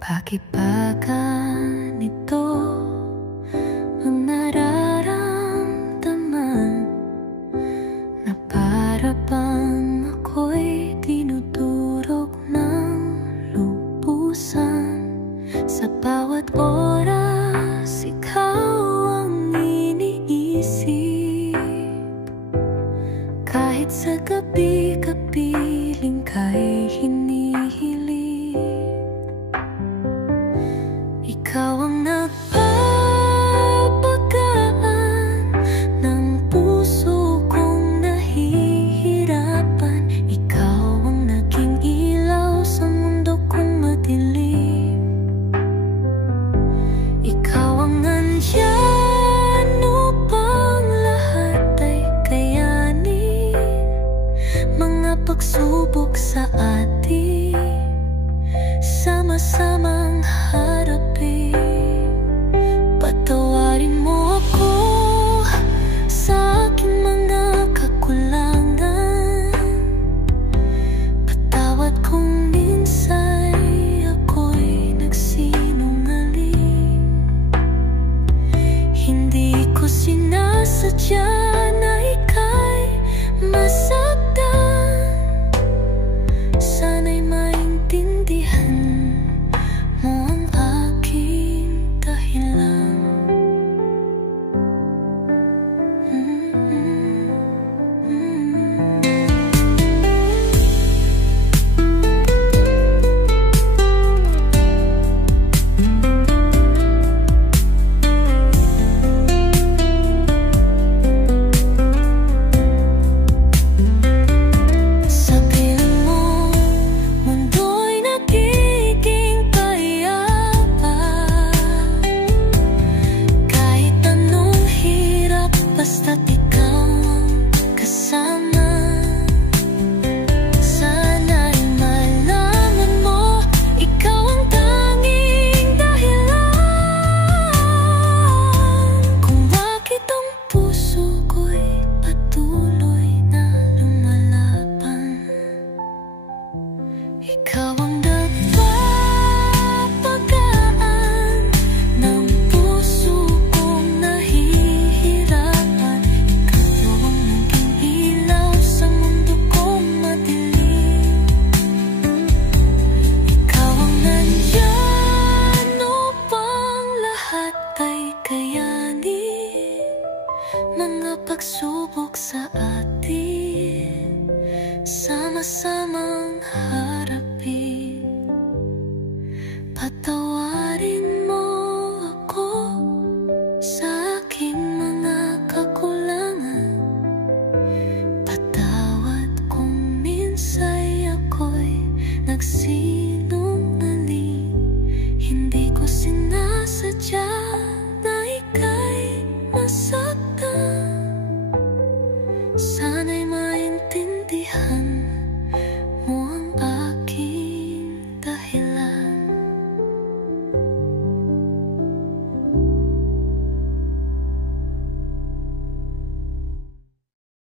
Bakit ba ganito ang nararamdaman, na para bang ako'y dinudurog ng lubusan? Sa bawat oras, ikaw ang iniisip. Kahit sa gabi, kapiling ka'y hinihiling. Ikaw ang nagpapagaan ng puso kong nahihirapan. Ikaw ang naging ilaw sa mundo kong madilim. Ikaw ang nandyan upang lahat ay kayanin. Mga pagsubok sa atin, sama-samang harapin. Patawarin mo ako sa aking mga kakulangan. Patawad kung minsa'y ako'y nagsinungaling. Hindi ko sinasadya na ika'y masaktan. Sana'y maintindihan mo ang aking dahilan. Basta't ikaw ang kasama. Sana'y malaman mo, ikaw ang tanging dahilan kung bakit ang puso ko'y patuloy na lumalaban. Ikaw ang nagpapagaan ng puso kong nahihirap. Mga pagsubok sa atin, sama-samang harapin. Patawarin mo ako sa aking mga kakulangan. Patawad kung minsan